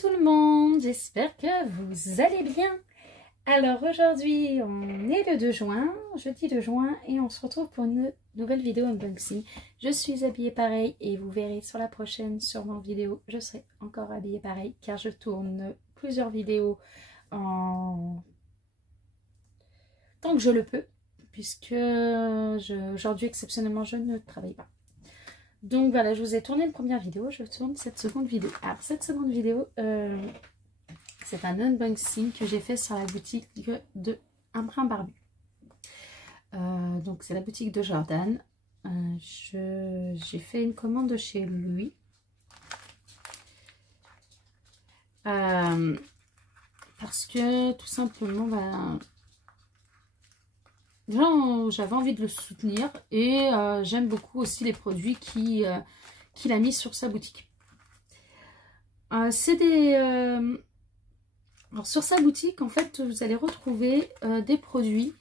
tout le monde, j'espère que vous allez bien. Alors aujourd'hui on est le 2 juin, jeudi 2 juin et on se retrouve pour une nouvelle vidéo unboxing. Je suis habillée pareil et vous verrez sur la prochaine sûrement vidéo, je serai encore habillée pareil car je tourne plusieurs vidéos en tant que je le peux puisque aujourd'hui exceptionnellement je ne travaille pas. Donc voilà, je vous ai tourné une première vidéo, je tourne cette seconde vidéo. Alors cette seconde vidéo, c'est un unboxing que j'ai fait sur la boutique de Embrun Barbu. Donc c'est la boutique de Jordan. J'ai fait une commande de chez lui. Parce que tout simplement, j'avais envie de le soutenir et j'aime beaucoup aussi les produits qu'il a mis sur sa boutique. C'est des... alors sur sa boutique, en fait, vous allez retrouver des produits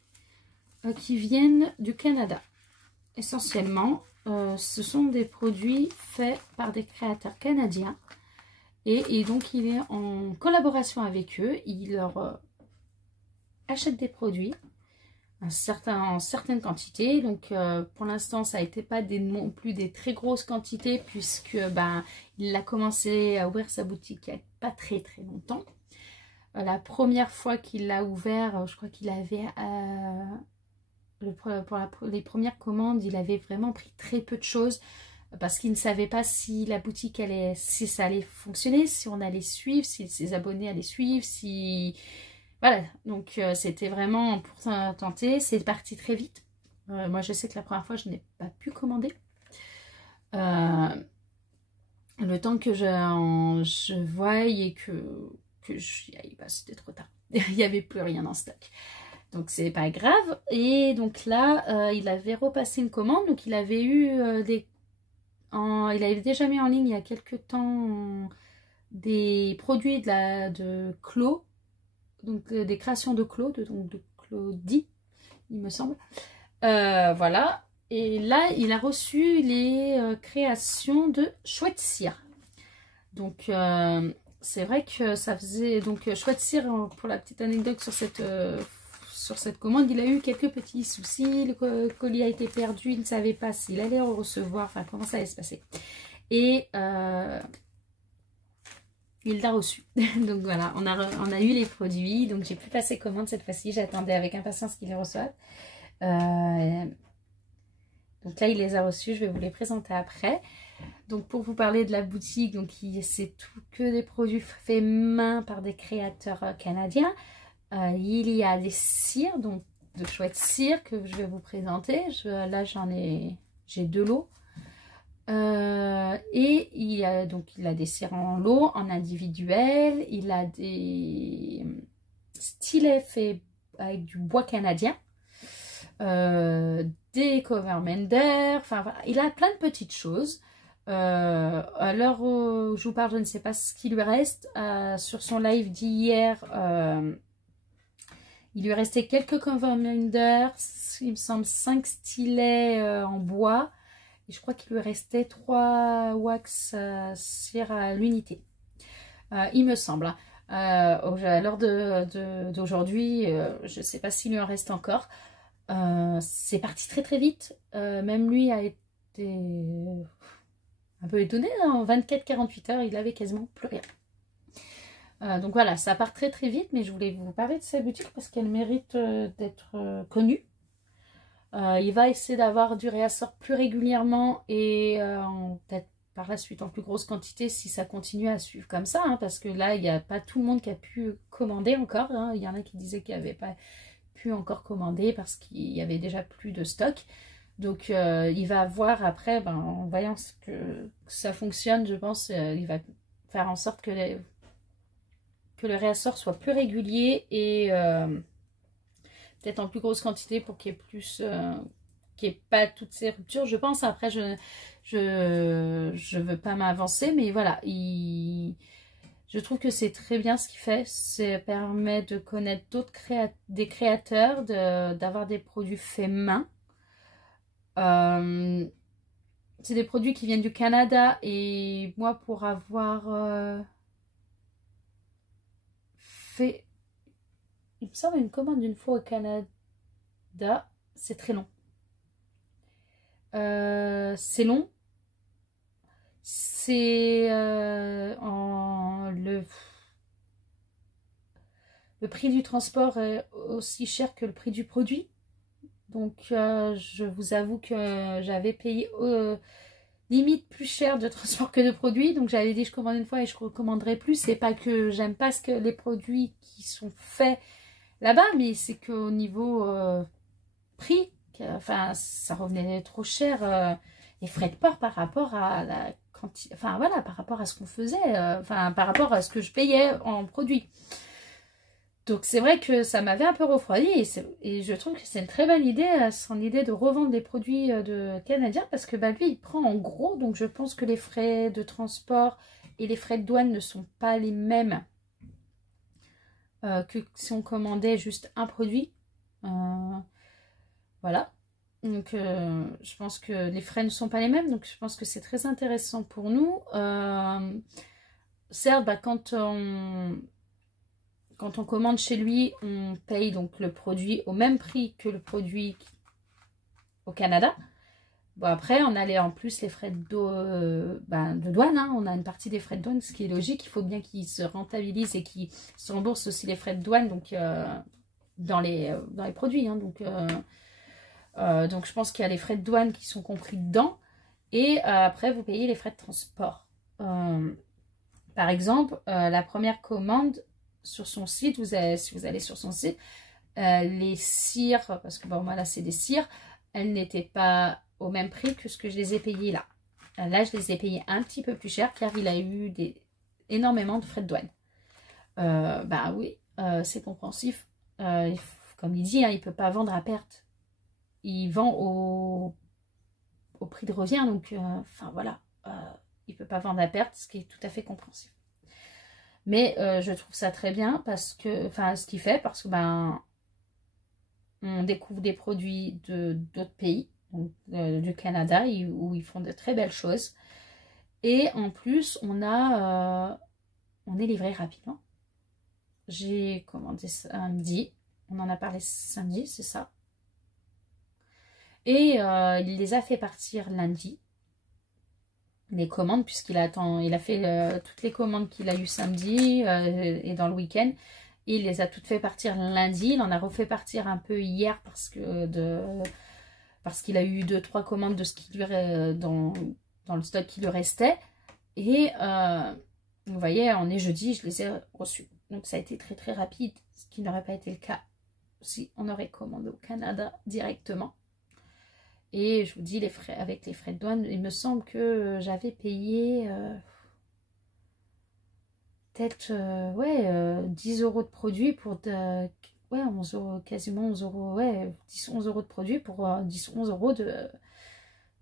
qui viennent du Canada. Essentiellement, ce sont des produits faits par des créateurs canadiens. Et donc, il est en collaboration avec eux. Il leur achète des produits en certaines quantités. Donc, pour l'instant, ça n'a été pas non plus des très grosses quantités puisque il a commencé à ouvrir sa boutique il n'y a pas très longtemps. La première fois qu'il l'a ouvert, je crois qu'il avait les premières commandes, il avait vraiment pris très peu de choses parce qu'il ne savait pas si la boutique si ça allait fonctionner, si on allait suivre, si ses abonnés allaient suivre, si voilà. Donc c'était vraiment pour tenter. C'est parti très vite. Moi je sais que la première fois je n'ai pas pu commander. Le temps que je voie et que j'y aille, c'était trop tard. Il n'y avait plus rien en stock. Donc c'est pas grave. Et donc là, il avait repassé une commande. Donc il avait eu il avait déjà mis en ligne il y a quelques temps des produits de Clos. Donc des créations de Clos, de Claudie, il me semble. Voilà. Et là, il a reçu les créations de Chouette Cire. Donc c'est vrai que ça faisait... Donc Chouette Cire, pour la petite anecdote sur cette commande, il a eu quelques petits soucis. Le colis a été perdu, il ne savait pas s'il allait le recevoir, enfin comment ça allait se passer. Et il l'a reçu. Donc voilà, on a eu les produits. Donc j'ai pu passer commande cette fois-ci. J'attendais avec impatience qu'il les reçoive. Donc là, il les a reçus. Je vais vous les présenter après. Donc pour vous parler de la boutique, donc c'est tout que des produits faits main par des créateurs canadiens. Il y a des cires, donc de Chouette Cire que je vais vous présenter. Là j'ai 2 lots. Et il a des cires en lot, en individuel. Il a des stylets faits avec du bois canadien. Des cover mender. Enfin voilà, il a plein de petites choses. À l'heure où je vous parle, je ne sais pas ce qu'il lui reste. Sur son live d'hier, il lui restait quelques cover menders, il me semble 5 stylets en bois. Et je crois qu'il lui restait 3 wax cire à l'unité. Il me semble. À l'heure d'aujourd'hui, je ne sais pas s'il lui en reste encore. C'est parti très vite. Même lui a été un peu étonné. En 24-48 heures, il avait quasiment plus rien. Donc voilà, ça part très vite. Mais je voulais vous parler de sa boutique parce qu'elle mérite d'être connue. Il va essayer d'avoir du réassort plus régulièrement et peut-être par la suite en plus grosse quantité si ça continue à suivre comme ça. Parce que là, il n'y a pas tout le monde qui a pu commander encore. Il y en a qui disaient qu'ils n'avaient pas pu encore commander parce qu'il y avait déjà plus de stock. Donc il va voir après, en voyant que ça fonctionne, je pense, il va faire en sorte que le réassort soit plus régulier et peut-être en plus grosse quantité pour qu'il y ait plus, qu'il n'y ait pas toutes ces ruptures. Je pense, après je veux pas m'avancer, mais voilà, je trouve que c'est très bien ce qu'il fait. Ça permet de connaître des créateurs, d'avoir des produits faits main. C'est des produits qui viennent du Canada et moi pour avoir fait, il me semble, une commande une fois au Canada. C'est très long. C'est long. C'est le prix du transport est aussi cher que le prix du produit. Donc, je vous avoue que j'avais payé limite plus cher de transport que de produits. Donc, j'avais dit je commande une fois et je recommanderai plus. C'est pas que j'aime pas les produits qui sont faits là-bas, mais c'est qu'au niveau prix, enfin, ça revenait trop cher. Les frais de port par rapport à la quantité, enfin voilà, par rapport à ce qu'on faisait, enfin par rapport à ce que je payais en produits. Donc c'est vrai que ça m'avait un peu refroidi et je trouve que c'est une très bonne idée, son idée de revendre des produits de canadiens parce que bah, lui il prend en gros, donc je pense que les frais de transport et les frais de douane ne sont pas les mêmes que si on commandait juste un produit. Voilà. Donc je pense que les frais ne sont pas les mêmes, donc je pense que c'est très intéressant pour nous. Certes, bah, quand on commande chez lui, on paye donc le produit au même prix que le produit au Canada. Bon, après, on a en plus les frais de douane. Hein. On a une partie des frais de douane, ce qui est logique. Il faut bien qu'ils se rentabilisent et qu'ils se remboursent aussi les frais de douane donc, dans les produits. Hein. Donc je pense qu'il y a les frais de douane qui sont compris dedans. Et après, vous payez les frais de transport. Par exemple, la première commande sur son site, si vous allez sur son site, les cires, parce que bon, moi là c'est des cires, elles n'étaient pas au même prix que ce que je les ai payées là. Là, je les ai payées un petit peu plus cher car il a eu énormément de frais de douane. Bah oui, c'est compréhensif. Comme il dit, hein, il ne peut pas vendre à perte. Il vend au prix de revient, donc enfin voilà, il ne peut pas vendre à perte, ce qui est tout à fait compréhensif. Mais je trouve ça très bien parce que, enfin, ce qu'il fait, parce que ben, on découvre des produits d'autres pays, donc, du Canada, où ils font de très belles choses. Et en plus, on est livré rapidement. J'ai commandé samedi, on en a parlé samedi, c'est ça. Et il les a fait partir lundi, les commandes, puisqu'il a fait toutes les commandes qu'il a eues samedi et dans le week-end. Et il les a toutes fait partir lundi. Il en a refait partir un peu hier parce qu'il a eu 2-3 commandes de ce qui lui dans le stock qui lui restait. Et vous voyez, on est jeudi, je les ai reçus. Donc ça a été très très rapide, ce qui n'aurait pas été le cas si on aurait commandé au Canada directement. Et je vous dis, avec les frais de douane, il me semble que j'avais payé peut-être 10 € de produits pour 11 €, quasiment 11 €, ouais, 10-11 € de produits pour 10-11 €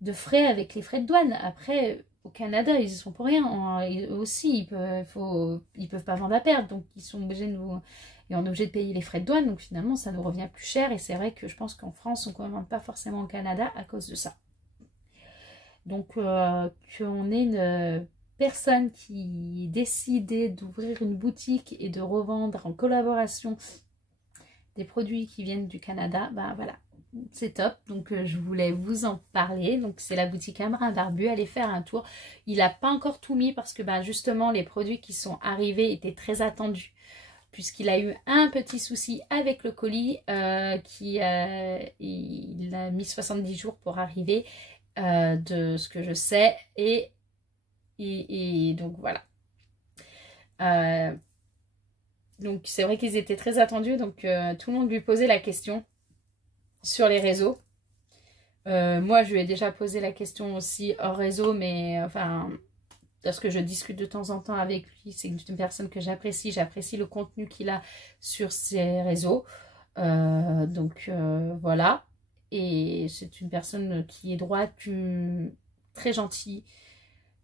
de frais avec les frais de douane. Après, au Canada, ils y sont pour rien. Eux aussi, ils peuvent pas vendre à perte, donc ils sont obligés de nous... Et on est obligé de payer les frais de douane, donc finalement ça nous revient plus cher. Et c'est vrai que je pense qu'en France, on ne commande pas forcément au Canada à cause de ça. Donc qu'on ait une personne qui décidait d'ouvrir une boutique et de revendre en collaboration des produits qui viennent du Canada, ben voilà, c'est top. Donc je voulais vous en parler. Donc c'est la boutique Ambrin Barbu, allez faire un tour. Il n'a pas encore tout mis parce que ben, justement les produits qui sont arrivés étaient très attendus, puisqu'il a eu un petit souci avec le colis, il a mis 70 jours pour arriver, de ce que je sais, et donc voilà. Donc c'est vrai qu'ils étaient très attendus, donc tout le monde lui posait la question sur les réseaux. Moi je lui ai déjà posé la question aussi hors réseau, mais enfin... Parce que je discute de temps en temps avec lui, c'est une personne que j'apprécie le contenu qu'il a sur ses réseaux. Donc voilà, et c'est une personne qui est droite, très gentille,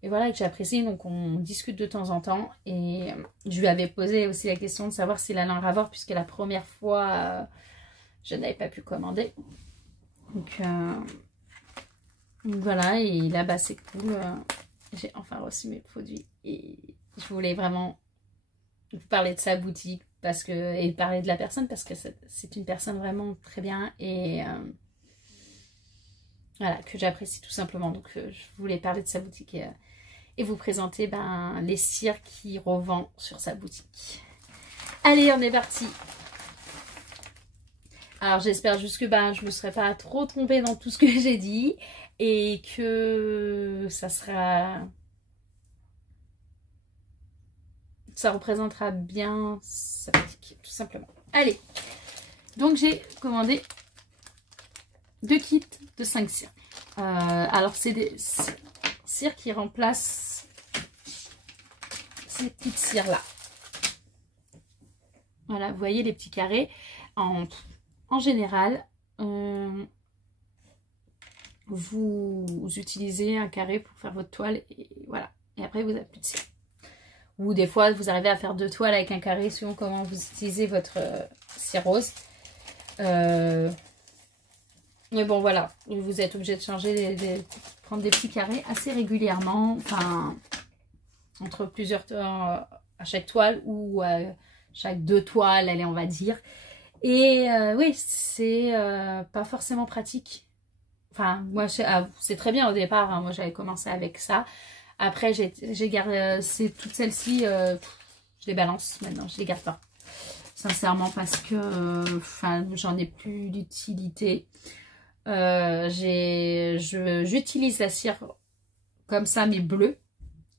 et voilà, que j'apprécie, donc on discute de temps en temps. Et je lui avais posé aussi la question de savoir s'il allait en avoir, puisque la première fois, je n'avais pas pu commander. Donc voilà, et là, bah, c'est cool. J'ai enfin reçu mes produits et je voulais vraiment vous parler de sa boutique et parler de la personne parce que c'est une personne vraiment très bien et voilà, que j'apprécie tout simplement. Donc je voulais parler de sa boutique et vous présenter les cires qu'il revend sur sa boutique. Allez, on est parti. Alors j'espère juste que je ne me serai pas trop trompée dans tout ce que j'ai dit et que ça représentera bien sa boutique, tout simplement. Allez, donc j'ai commandé 2 kits de 5 cires. Alors c'est des cires qui remplacent ces petites cires là. Voilà, vous voyez les petits carrés. En général, vous utilisez un carré pour faire votre toile et voilà. Et après vous n'avez plus de cire. Ou des fois vous arrivez à faire 2 toiles avec un carré selon comment vous utilisez votre cire rose. Mais bon voilà, vous êtes obligé de changer, prendre des petits carrés assez régulièrement, enfin entre plusieurs à chaque toile ou chaque 2 toiles, allez on va dire. Et oui, c'est pas forcément pratique. Enfin moi c'est très bien au départ, hein, moi j'avais commencé avec ça. Après j'ai gardé toutes celles-ci, je les balance maintenant, je les garde pas. Sincèrement parce que j'en ai plus d'utilité. J'utilise la cire comme ça mais bleue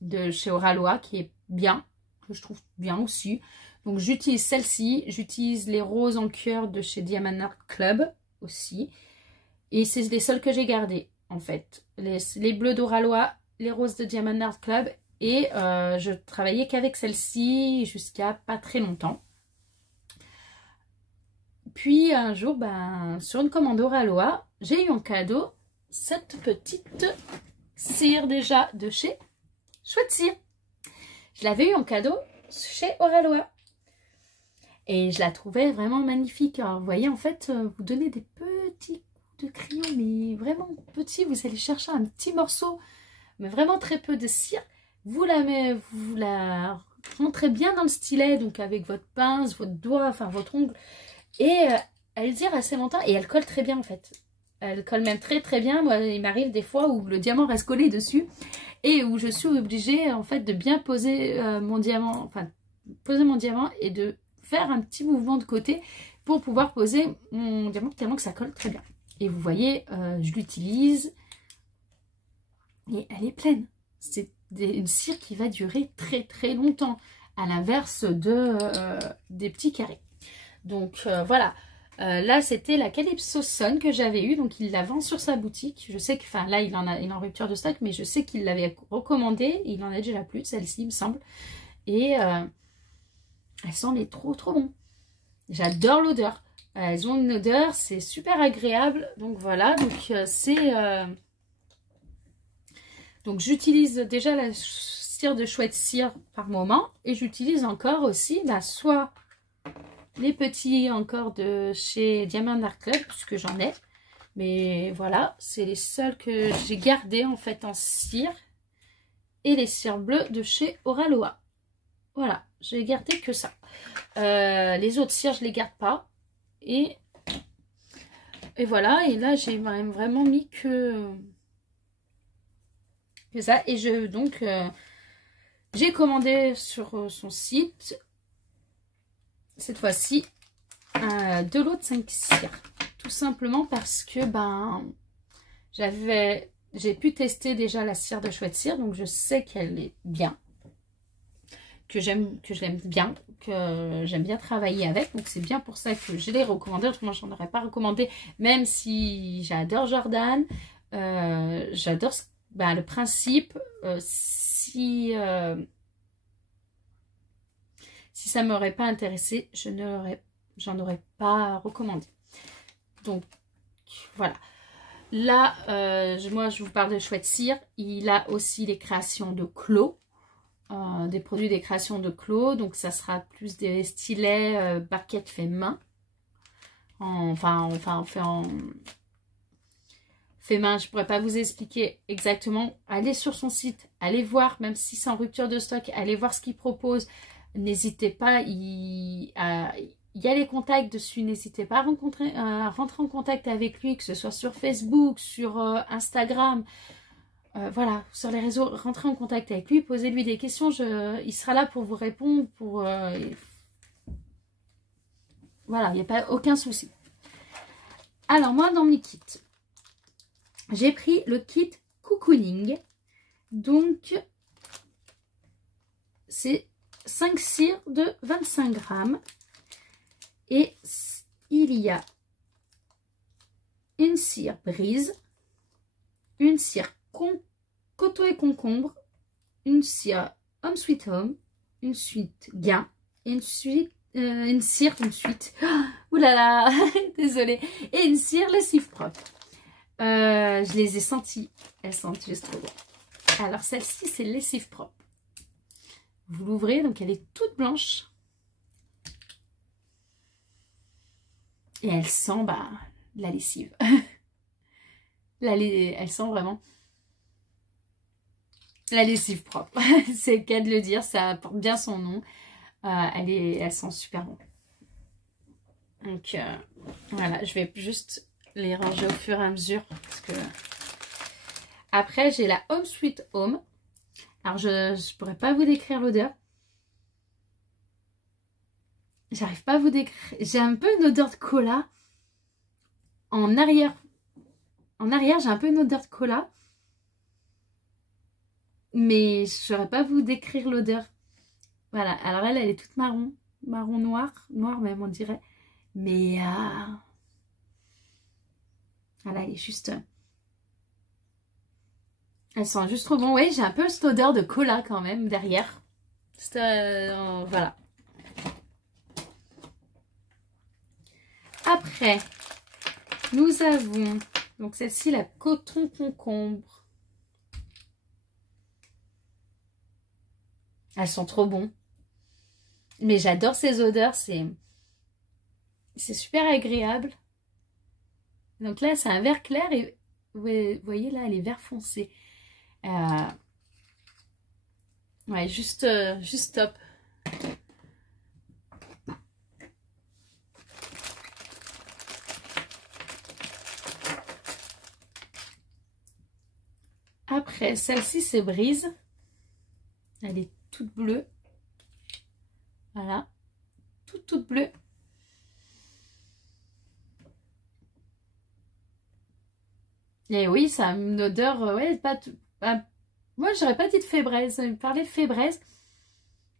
de chez Oralois qui est bien, que je trouve bien aussi. Donc j'utilise celle-ci, j'utilise les roses en cœur de chez Diamond Art Club aussi. Et c'est les seuls que j'ai gardés en fait. Les bleus d'Oralois, les roses de Diamond Art Club et je travaillais qu'avec celle-ci jusqu'à pas très longtemps. Puis un jour, sur une commande Oralois, j'ai eu en cadeau cette petite cire déjà de chez Chouette Cire. Je l'avais eu en cadeau chez Oralois. Et je la trouvais vraiment magnifique. Alors, vous voyez, en fait, vous donnez des petits coups de crayon, mais vraiment petits. Vous allez chercher un petit morceau, mais vraiment très peu de cire. Vous la rentrez bien dans le stylet, donc avec votre pince, votre doigt, enfin votre ongle. Et elle dure assez longtemps et elle colle très bien en fait. Elle colle même très très bien. Moi, il m'arrive des fois où le diamant reste collé dessus et où je suis obligée en fait de bien poser mon diamant, enfin poser mon diamant et de faire un petit mouvement de côté pour pouvoir poser mon diamant tellement que ça colle très bien. Et vous voyez, je l'utilise et elle est pleine. C'est une cire qui va durer très très longtemps à l'inverse des petits carrés. Donc voilà, là c'était la Calypso Sun que j'avais eue, donc il la vend sur sa boutique. Je sais que, là il est en rupture de stock, mais je sais qu'il l'avait recommandé, il en a déjà plus, celle-ci il me semble. Et elles sont mais trop trop bon. J'adore l'odeur. Elles ont une odeur, c'est super agréable. Donc voilà, donc j'utilise déjà la cire de Chouette Cire par moment. Et j'utilise encore aussi soit les petits encore de chez Diamond Art Club, puisque j'en ai. Mais voilà, c'est les seuls que j'ai gardés en fait en cire. Et les cires bleues de chez Oralois. Voilà, j'ai gardé que ça. Les autres cires, je les garde pas. Et voilà, et là j'ai vraiment mis que ça. Et j'ai commandé sur son site cette fois-ci de l'eau de 5 cires. Tout simplement parce que j'ai pu tester déjà la cire de Chouette Cire, donc je sais qu'elle est bien, que je l'aime bien, que j'aime bien travailler avec, donc c'est bien pour ça que je l'ai recommandé. Autrement je n'en aurais pas recommandé, même si j'adore Jordan, j'adore le principe. Si ça ne m'aurait pas intéressé, j'en aurais pas recommandé. Donc voilà. Là, moi je vous parle de Chouette Cire. Il a aussi les créations de Clos, des produits des créations de Clos. Donc ça sera plus des stylets barquettes fait main. Fait main, je pourrais pas vous expliquer exactement. Allez sur son site, allez voir, même si c'est en rupture de stock, allez voir ce qu'il propose. n'hésitez pas, il y a les contacts dessus, n'hésitez pas à rentrer en contact avec lui, que ce soit sur Facebook, sur Instagram, voilà, sur les réseaux, rentrez en contact avec lui, posez-lui des questions, il sera là pour vous répondre, voilà, il n'y a pas aucun souci. Alors moi, dans mes kits, j'ai pris le kit cocooning, donc c'est 5 cires de 25 grammes. Et il y a une cire brise, une cire coteau et concombre, une cire Home Sweet Home, une suite gain et une cire, ouh là là, désolée, et une cire lessive propre. Je les ai senties, elles sentent juste trop bon. Alors celle-ci c'est lessive propre. Vous l'ouvrez, donc elle est toute blanche. Et elle sent la lessive. Elle sent vraiment la lessive propre. C'est le cas de le dire, ça porte bien son nom. Elle sent super bon. Donc voilà, je vais juste les ranger au fur et à mesure. Parce que... Après, j'ai la Home Sweet Home. Alors, je ne pourrais pas vous décrire l'odeur. J'arrive pas à vous décrire. J'ai un peu une odeur de cola. En arrière, j'ai un peu une odeur de cola. Mais je ne saurais pas vous décrire l'odeur. Voilà. Alors elle est toute marron. Marron noir. Noir même, on dirait. Mais voilà, elle est juste... Elle sent juste trop bon. Oui, j'ai un peu cette odeur de cola quand même derrière. Voilà. Après, nous avons donc celle-ci, la coton concombre. Elles sont trop bons. Mais j'adore ces odeurs, c'est super agréable. Donc là, c'est un vert clair et vous voyez là, elle est vert foncé. Ouais, juste top. Après, celle-ci, c'est Brise. Elle est toute bleue. Voilà. Toute bleue. Et oui, ça a une odeur... ouais, moi, j'aurais pas dit de fébraise. Je parlais de fébraise.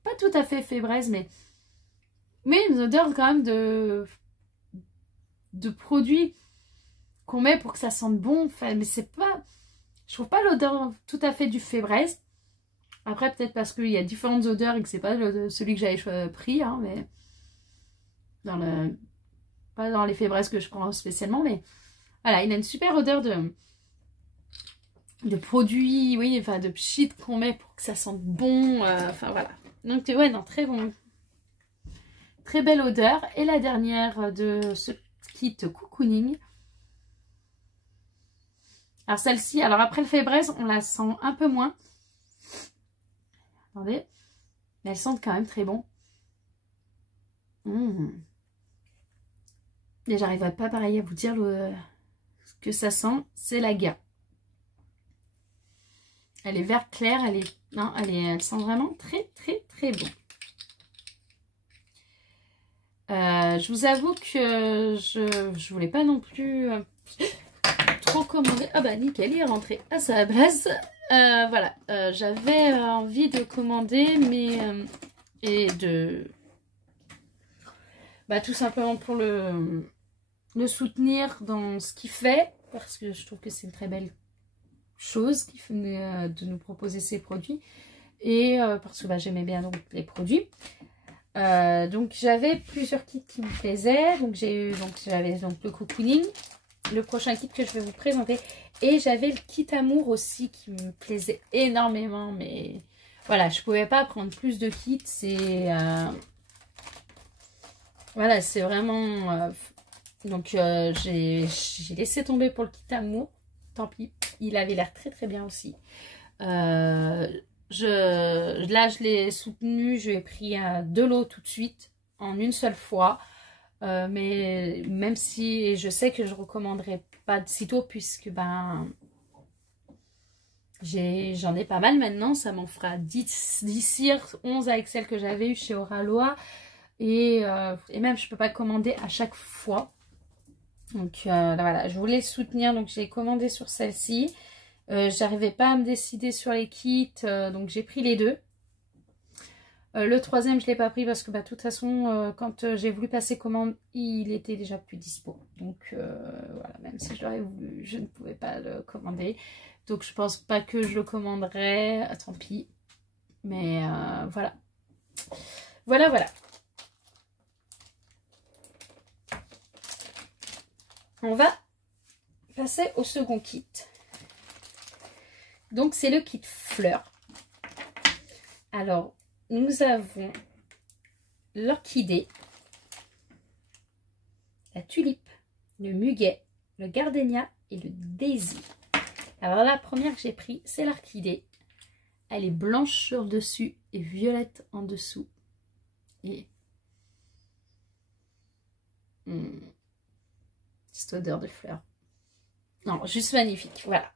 Pas tout à fait fébraise, mais une odeur quand même de produit qu'on met pour que ça sente bon. Enfin, mais c'est pas... Je trouve pas l'odeur tout à fait du fébraise. Après, peut-être parce qu'il y a différentes odeurs et que c'est pas celui que j'avais pris, hein, mais pas dans les fébraises que je prends spécialement, mais voilà, il a une super odeur de produits, oui, enfin de pchit qu'on met pour que ça sente bon, enfin voilà. Donc ouais, non, très bon, très belle odeur. Et la dernière de ce kit cocooning. Alors celle-ci, alors après le fébraise, on la sent un peu moins. Attendez, mais elles sentent quand même très bon. Et j'arriverai pas pareil à vous dire ce que ça sent. C'est la Ga. Elle est vert clair, elle sent vraiment très bon. Je vous avoue que je voulais pas non plus trop commander. Ah bah nickel, il est rentré à sa place. Voilà, j'avais envie de commander, mais tout simplement pour le soutenir dans ce qu'il fait, parce que je trouve que c'est une très belle chose qui venait de nous proposer ces produits, et parce que j'aimais bien donc les produits. Donc j'avais plusieurs kits qui me plaisaient, donc j'avais le cocooning, le prochain kit que je vais vous présenter, et j'avais le kit amour aussi qui me plaisait énormément, mais voilà, je pouvais pas prendre plus de kits, c'est voilà, c'est vraiment donc j'ai laissé tomber pour le kit amour, tant pis, il avait l'air très bien aussi. Là, je l'ai soutenu, je lui ai pris de l'eau tout de suite, en une seule fois. Mais même si je sais que je ne recommanderais pas de sitôt, puisque ben j'en ai pas mal maintenant, ça m'en fera 10 cires, 11 avec celle que j'avais eue chez Oralois. Et même je peux pas commander à chaque fois. Donc voilà, je voulais soutenir, donc j'ai commandé sur celle-ci. J'arrivais pas à me décider sur les kits, donc j'ai pris les deux. Le troisième, je ne l'ai pas pris parce que, bah, de toute façon, quand j'ai voulu passer commande, il était déjà plus dispo. Donc, voilà, même si je l'aurais voulu, je ne pouvais pas le commander. Donc, je pense pas que je le commanderai. Ah, tant pis. Mais voilà. Voilà, voilà. On va passer au second kit. Donc, c'est le kit fleurs. Alors, nous avons l'orchidée, la tulipe, le muguet, le gardénia et le daisy. Alors la première que j'ai pris, c'est l'orchidée. Elle est blanche sur le dessus et violette en dessous. Et cette odeur de fleurs. Non, juste magnifique. Voilà.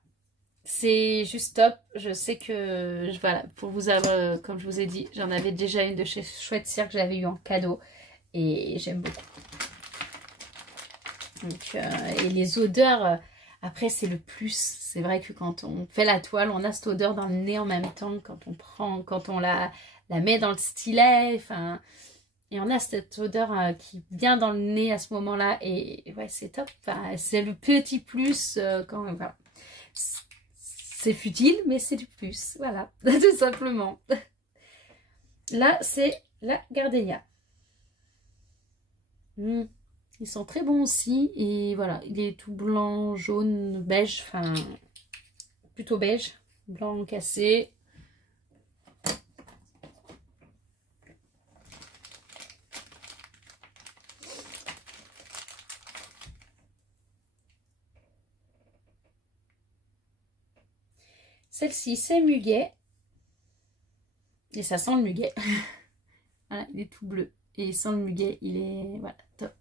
C'est juste top. Je sais que, voilà, pour vous avoir, comme je vous ai dit, j'en avais déjà une de chez Chouette Cire que j'avais eu en cadeau. Et j'aime beaucoup. Donc, et les odeurs, après, c'est le plus. C'est vrai que quand on fait la toile, on a cette odeur dans le nez en même temps. Quand on la met dans le stylet. Enfin, et on a cette odeur qui vient dans le nez à ce moment-là. Et ouais, c'est top. Enfin, c'est le petit plus quand même. Voilà. C'est futile, mais c'est du plus. Voilà, tout simplement. Là, c'est la gardénia. Ils sont très bons aussi. Et voilà, il est tout blanc, jaune, beige. Enfin, plutôt beige. Blanc cassé. Celle-ci, c'est muguet. Et ça sent le muguet. Voilà, il est tout bleu. Et sans le muguet, il est, voilà, top.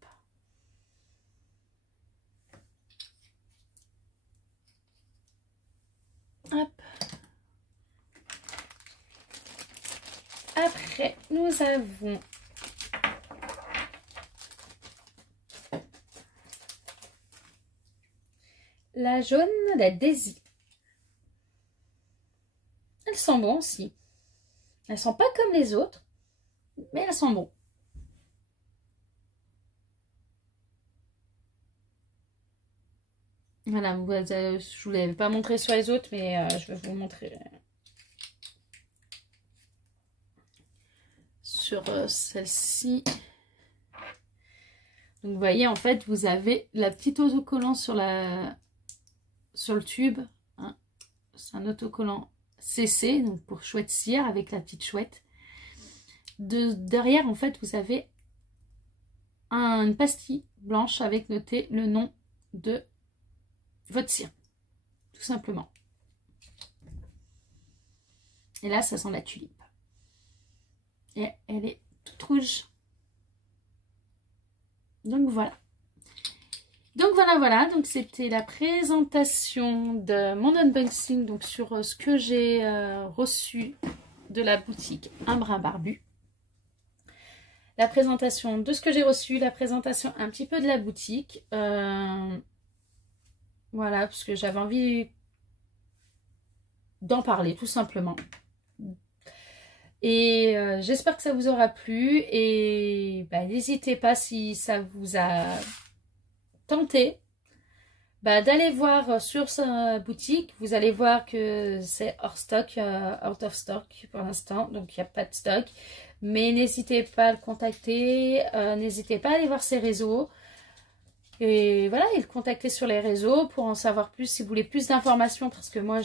Hop. Après, nous avons la jaune, la Daisy. Elles sont bonnes aussi. Elles sont pas comme les autres, mais elles sont bonnes. Voilà, je ne vous l'avais pas montré sur les autres, mais je vais vous montrer sur celle-ci. Donc vous voyez, en fait, vous avez la petite autocollant sur le tube. Hein. C'est un autocollant CC, donc pour Chouette Cire, avec la petite chouette. Derrière, en fait, vous avez une pastille blanche avec noté le nom de votre cire, tout simplement. Et là, ça sent la tulipe. Et elle est toute rouge. Donc voilà. Donc voilà. Donc c'était la présentation de mon unboxing donc sur ce que j'ai reçu de la boutique Un Brin Barbu. La présentation de ce que j'ai reçu, la présentation un petit peu de la boutique. Voilà, parce que j'avais envie d'en parler tout simplement. Et j'espère que ça vous aura plu. Et bah, n'hésitez pas si ça vous a tenté d'aller voir sur sa boutique. Vous allez voir que c'est hors stock, out of stock pour l'instant. Donc il n'y a pas de stock. Mais n'hésitez pas à le contacter. N'hésitez pas à aller voir ses réseaux. Et voilà, et le contacter sur les réseaux pour en savoir plus si vous voulez plus d'informations. Parce que moi,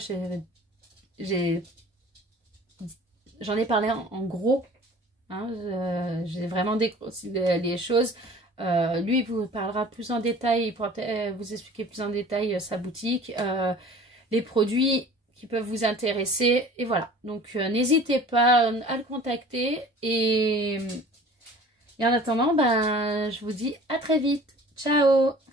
j'en ai parlé en gros. Hein, j'ai vraiment dégrossi les choses. Lui, il vous parlera plus en détail. Il pourra vous expliquer plus en détail sa boutique. Les produits qui peuvent vous intéresser. Et voilà, donc n'hésitez pas à le contacter. Et en attendant, ben, je vous dis à très vite. Ciao!